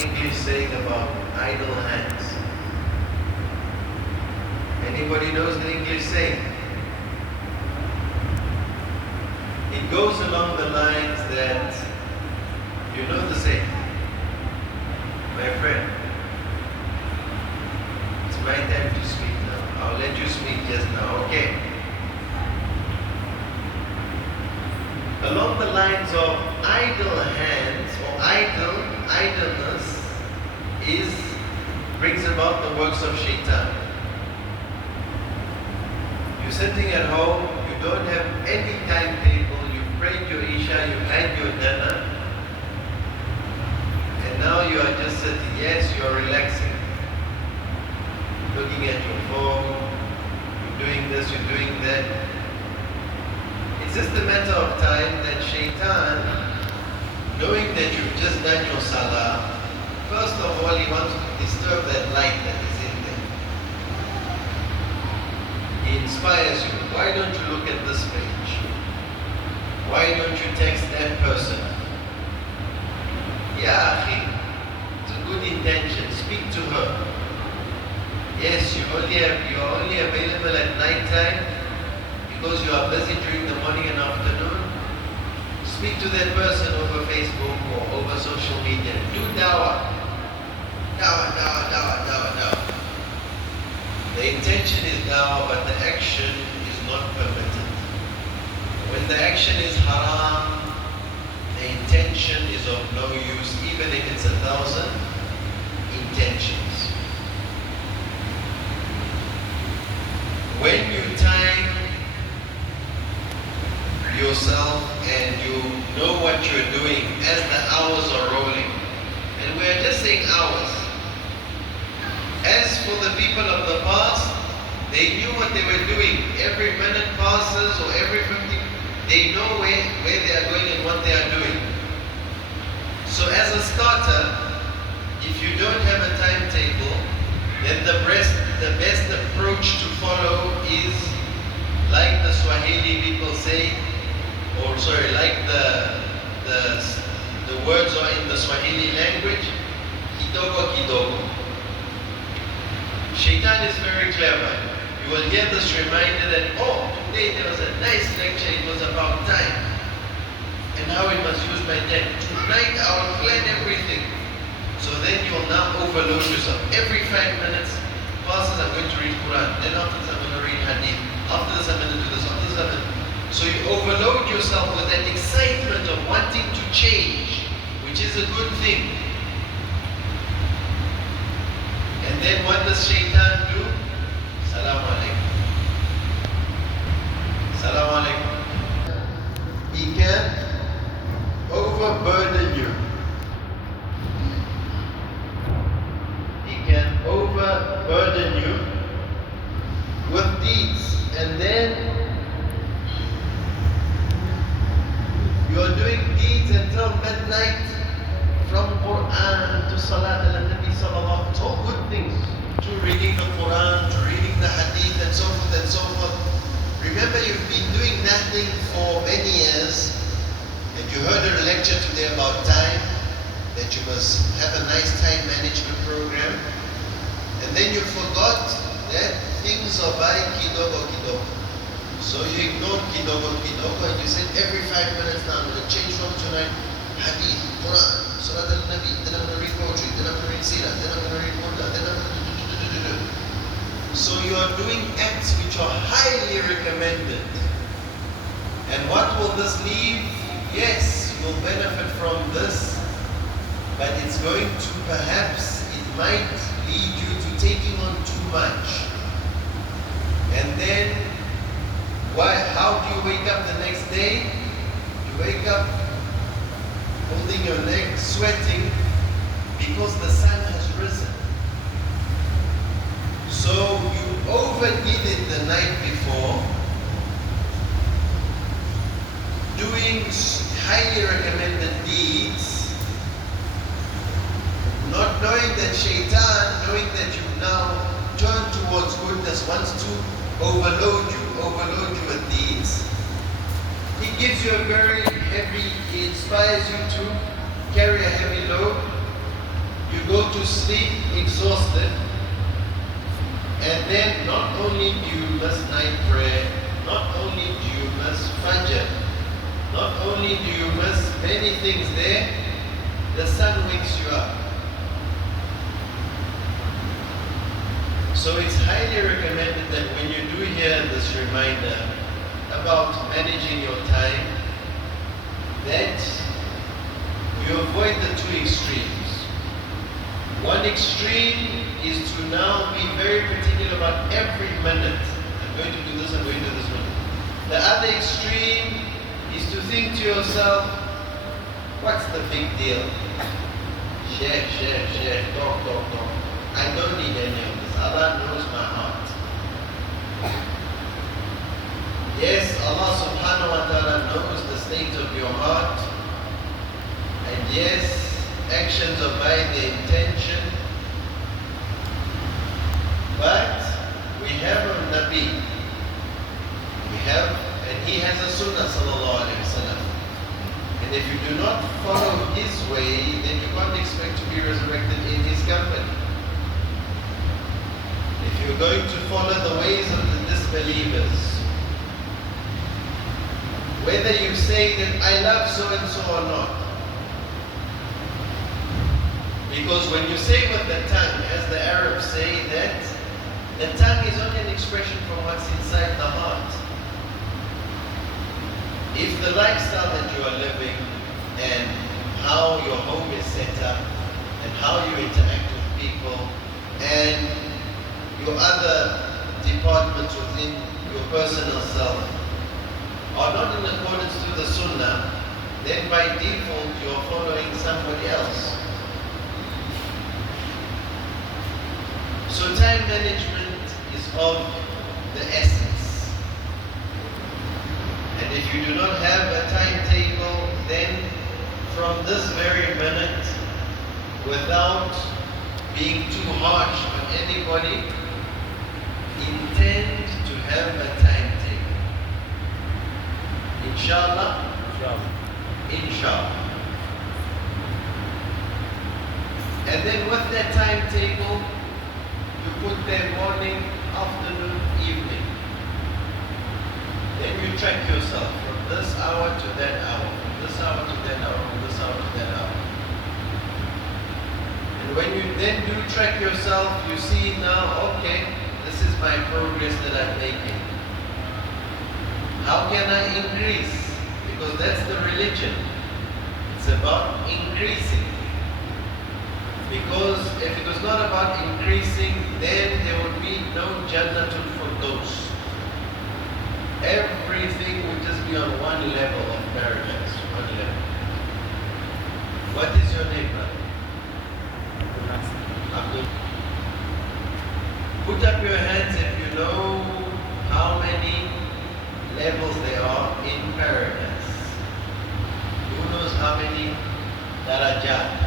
English saying about idle hands? Anybody knows the English saying? It goes along the lines that, you know the saying, my friend, it's my time to speak now. I'll let you speak just now, okay? Along the lines of idle hands or idleness brings about the works of shaitan. You're sitting at home, you don't have any timetable, you've prayed your Isha, you've had your dinner, and now you are just sitting. Yes, you are relaxing, looking at your phone, you're doing this, you're doing that. It's just a matter of time that shaitan, knowing that you've just done your salah, first of all he wants to disturb that light that is in there. He inspires you. Why don't you look at this page? Why don't you text that person? Yeah, akhi, it's a good intention. Speak to her. Yes, you're only available at night time because you are busy during the morning and afternoon. Speak to that person over Facebook or over social media. Do dawah. Dawah. The intention is dawah, but the action is not permitted. When the action is haram, the intention is of no use, even if it's 1,000 intentions. When you time yourself and you know what you're doing as the hours are rolling, and we are just saying hours. As for the people of the past, they knew what they were doing. Every minute passes or every 50, they know where they are going and what they are doing. So as a starter, if you don't have a timetable, then the best approach to follow is like the Swahili people say, or sorry, like the words are in the Swahili language, kidogo kidogo. Shaitan is very clever. You will hear this reminder that, oh, today there was a nice lecture, it was about time and how we must use my time. Tonight I will plan everything. So then you will now overload yourself. Every 5 minutes passes, I'm going to read Quran. Then after this I'm going to read Hadith. After this I'm going to do this. After this I'm going to... So you overload yourself with that excitement of wanting to change, which is a good thing. And then what does shaitan do? Salaam alaikum. Salaam alaikum. He can overburden you. He can overburden you with deeds. And then you are doing deeds until midnight, from Quran to Salat al-Nabi sallallahu, it's all good things, to reading the Quran, to reading the Hadith and so forth and so forth. Remember, you've been doing nothing for many years, and you heard a lecture today about time, that you must have a nice time management program, and then you forgot that things are by kidogo kidogo. So you ignored kidogo kidogo and you said every 5 minutes now I'm going to change from tonight, Hadith, Quran, Salat al-Nabi, then I'm going to read poetry, then I'm going to read Sirah, then I'm going to read Murda, then I'm going to So you are doing acts which are highly recommended. And what will this leave? Yes, you'll benefit from this, but it's going to perhaps, it might lead you to taking on too much. And then, how do you wake up the next day? You wake up holding your neck, sweating, because the sun has risen. So you overdid it the night before, doing highly recommended deeds, not knowing that shaitan, knowing that you now turn towards goodness, wants to overload you with deeds. He gives you a very heavy, he inspires you to carry a heavy load. You go to sleep exhausted, and then not only do you miss night prayer, not only do you miss Fajr, not only do you miss many things there, the sun wakes you up. So it's highly recommended that when you do hear this reminder about managing your time, that you avoid the two extremes. One extreme is to now be very particular about every minute. I'm going to do this, I'm going to do this minute. The other extreme is to think to yourself, what's the big deal? Share, talk. I don't need any of this. Allah knows my heart. Yes, Allah subhanahu wa ta'ala knows the state of your heart. And yes, actions are by the intention. But we have a Nabi. And he has a Sunnah sallallahu alayhi wa sallam. And if you do not follow his way, then you can't expect to be resurrected in his company. If you're going to follow the ways of the disbelievers, whether you say that I love so and so or not, because when you say with the tongue, as the Arabs say, that the tongue is only an expression from what's inside the heart. If the lifestyle that you are living and how your home is set up and how you interact with people and your other departments within your personal self are not in accordance to the Sunnah, then by default you are following somebody else. So time management is of the essence. And if you do not have a timetable, then from this very minute, without being too harsh on anybody, intend to have a timetable. Inshallah? Inshallah. And then with that timetable, you put there morning, afternoon, evening. Then you track yourself from this hour to that hour, from this hour to that hour, from this hour to that hour. And when you then do track yourself, you see now, okay, this is my progress that I'm making. How can I increase? Because that's the religion. It's about increasing. Because if it was not about increasing, then there would be no Jannatul Firdaus. Everything would just be on one level of paradise, one level. What is your name, brother? Abdul. Put up your hands if you know how many levels there are in paradise. Who knows how many darajat?